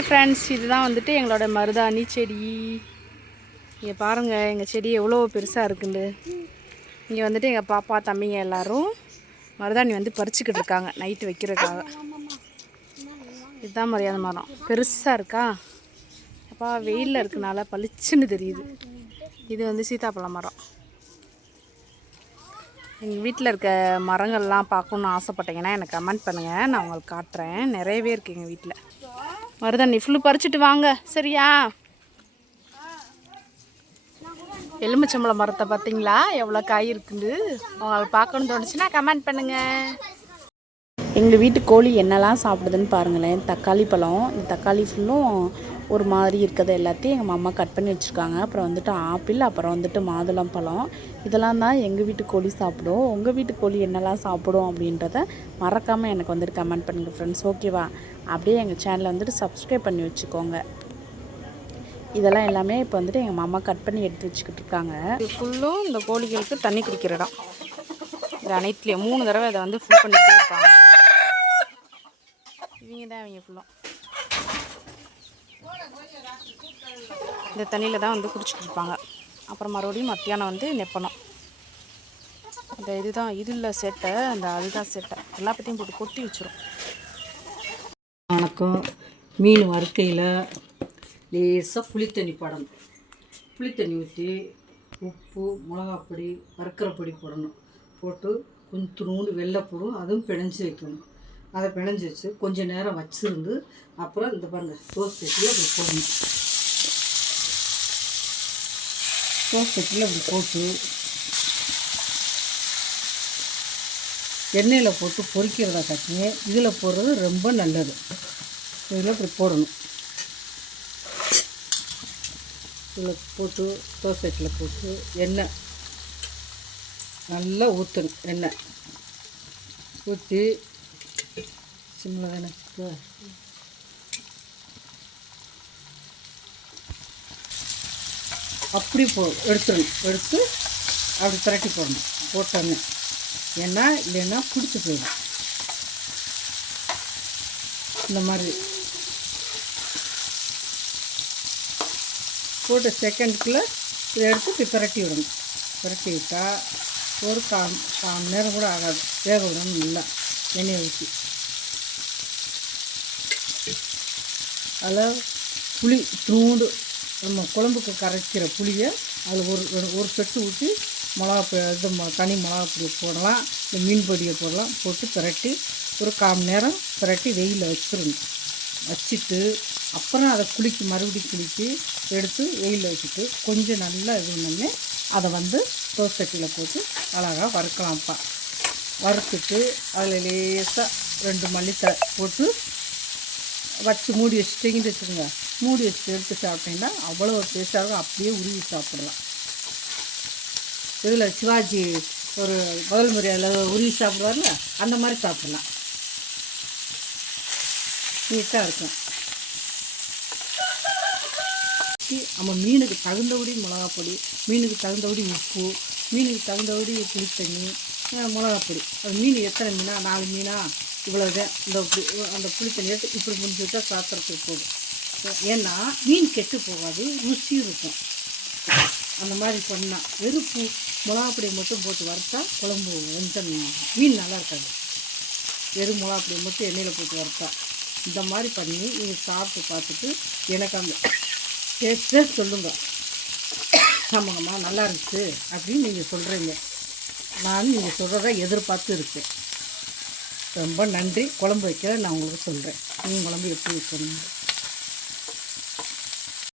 Hi friends இதுதான் வந்துட்டு எங்களோட மருதாணி செடி. இங்கே பாருங்கள் எங்கள் செடி எவ்வளோ பெருசாக இருக்குண்டு. இங்கே வந்துட்டு எங்கள் பாப்பா தம்பிங்க எல்லோரும் மருதாணி வந்து பறிச்சுக்கிட்டு இருக்காங்க நைட்டு வைக்கிறதுக்காக. இதுதான் மரியாதை மரம். பெருசாக இருக்கா? அப்பா வெயிலில் இருக்கனால பளிச்சுன்னு தெரியுது. இது வந்து சீதாப்பழம் மரம். எங்கள் வீட்டில் இருக்க மரங்கள்லாம் பார்க்கணுன்னு ஆசைப்பட்டீங்கன்னா எனக்கு கமெண்ட் பண்ணுங்கள் நான் உங்களுக்கு காட்டுறேன். நிறையவே இருக்குது எங்கள் வீட்டில் மருதாணி ஃபுல்லு பறிச்சுட்டு வாங்க. சரியா? எலுமிச்சம்பழம் மரத்தை பார்த்தீங்களா? எவ்வளோ காய் இருக்குது? உங்களுக்கு பார்க்கணுன்னு தோணுச்சுன்னா கமெண்ட் பண்ணுங்கள் எங்கள் வீட்டு கோழி என்னெல்லாம் சாப்பிடுதுன்னு பாருங்களேன். தக்காளி பழம். இந்த தக்காளி ஃபுல்லும் ஒரு மாதிரி இருக்கிறது எல்லாத்தையும் எங்கள் மாமா கட் பண்ணி வச்சுருக்காங்க. அப்புறம் வந்துட்டு ஆப்பிள் அப்புறம் வந்துட்டு மாதுளம் பழம். இதெல்லாம் தான் எங்கள் வீட்டு கோழி சாப்பிடும். உங்கள் வீட்டு கோழி என்னெல்லாம் சாப்பிடும் அப்படின்றத மறக்காமல் எனக்கு வந்துட்டு கமெண்ட் பண்ணுங்கள் ஃப்ரெண்ட்ஸ் ஓகேவா அப்படியே எங்கள் சேனலை வந்துட்டு சப்ஸ்கிரைப் பண்ணி வச்சுக்கோங்க. இதெல்லாம் எல்லாமே இப்போ வந்துட்டு எங்கள் மாமா கட் பண்ணி எடுத்து வச்சுக்கிட்டு இருக்காங்க. ஃபுல்லும் இந்த கோழிகளுக்கு தண்ணி குடிக்கிற இடம். இது அனைத்துலேயும் மூணு தடவை அதை வந்து ஃபுல் பண்ணிட்டே இருப்பாங்க. இவங்க தான் இவங்க ஃபுல்லும் இந்த தண்ணியில் தான் வந்து குடிச்சிட்டு இருப்பாங்க. அப்புறம் மறுபடியும் மத்தியானம் வந்து நெப்பணும். இந்த இதுதான் இது இல்லை சேட்டை அந்த அதுதான் சேட்டை. எல்லா பற்றியும் போட்டு கொட்டி வச்சிடும் வணக்கம். மீன் வறுக்கையில் லேசாக புளித்தண்ணி படணும். புளித்தண்ணி ஊற்றி உப்பு மிளகாப்பொடி வறுக்கிற பொடி போடணும். போட்டு கொஞ்சம் துணூண்டு வெள்ளைப்பூடும் அதுவும் பிணைஞ்சி வைக்கணும். அதை பிணைஞ்சி வச்சு கொஞ்சம் நேரம் வச்சுருந்து அப்புறம் இந்த பாருங்கள் தோசை சட்டியில் அப்படி போடணும். தோசை சட்டியில் அப்படி போட்டு எண்ணெயில் போட்டு பொறிக்கிறதா காட்டிங்க. இதில் போடுறது ரொம்ப நல்லது. இதில் இப்படி போடணும். இதில் போட்டு தோசைட்டில் போட்டு எண்ணெய் நல்லா ஊற்றணும் எண்ணெய். ஊற்றி சிம்மில் தானே வச்சுக்கோ. அப்படி போ எடுத்துடணும். எடுத்து அப்படி திரட்டி போடணும். போட்டோன்னு ஏன்னா இல்லைன்னா பிடிச்சி போயிடும். இந்த மாதிரி. போட்டு செகண்டுக்குள்ளே இதை எடுத்து இப்படி திரட்டி விடணும். திரட்டி விட்டால் ஒரு காம் கால் நேரம் கூட ஆகாது. வேக விடணும் நல்லா எண்ணெயை ஊற்றி அதில் புளி தூண்டு நம்ம குழம்புக்கு கரைக்கிற புளியை அதில் ஒரு ஒரு- செட்டு ஊற்றி மிளகா இது ம- தனி மிளகா பொடி போடலாம் இந்த மீன் பொடியை போடலாம் போட்டு பிரட்டி ஒரு கால் நேரம் பிரட்டி வெயிலில் வச்சிடணும் வச்சுட்டு அப்புறம் அதை குளிக்கி மறுபடியும் குளிக்கி எடுத்து வெயிலில் வச்சுட்டு கொஞ்சம் நல்லா இது பண்ணோடனே அதை வந்து தோசை சட்டியில் போட்டு அழகாக வறுக்கலாம்ப்பா. வறுத்துட்டு அதில் லேசாக ரெண்டு மல்லித்தழை போட்டு வச்சு மூடி வச்சுட்டிங்கன்னு வச்சுக்கோங்க. மூடி வச்சுட்டு எடுத்து சாப்பிட்டீங்கன்னா அவ்வளோ ஒரு டேஸ்ட்டாக இருக்கும் அப்படியே உருவி சாப்பிடலாம். இதில் சிவாஜி ஒரு முதல் முறையில் உருவி சாப்பிடுவார்ல அந்த மாதிரி சாப்பிடலாம். நீட்டாக இருக்கும். நம்ம மீனுக்கு தகுந்தபடி மிளகாப்பொடி மீனுக்கு தகுந்தபடி உப்பு மீனுக்கு தகுந்தபடி புளித்தண்ணி மிளகாப்பொடி. அது மீன் எத்தனை மீனா? நாலு மீனா? இவ்வளோதான் இந்த இப்படி அந்த புளித்தண்ணி எடுத்து இப்படி முடிஞ்சு விட்டால் சாப்பிட்றதுக்கு போதும். ஏன்னா மீன் கெட்டு போகாது ருசி இருக்கும். அந்த மாதிரி பண்ணால் வெறும் பூ மிளகாப்பொடியை மட்டும் போட்டு வறுத்தா குழம்பு எந்த மீன். நல்லா இருக்காது. வெறும் மிளகாப்பொடியை மட்டும் எண்ணெயில் போட்டு வறுத்தா. இந்த மாதிரி பண்ணி நீங்கள் சாப்பிட்டு பார்த்துட்டு எனக்கு அந்த டேஸ்ட்டே சொல்லுங்கள் ஆமாங்கம்மா நல்லா இருந்துச்சு அப்படின்னு நீங்கள் சொல்கிறீங்க நான் நீங்கள் சொல்கிறத எதிர்பார்த்து இருக்கேன். ரொம்ப நன்றி. குழம்பு வைக்க நான் உங்களுக்கு சொல்கிறேன் மீன் குழம்பு எப்படி வைக்கணும்?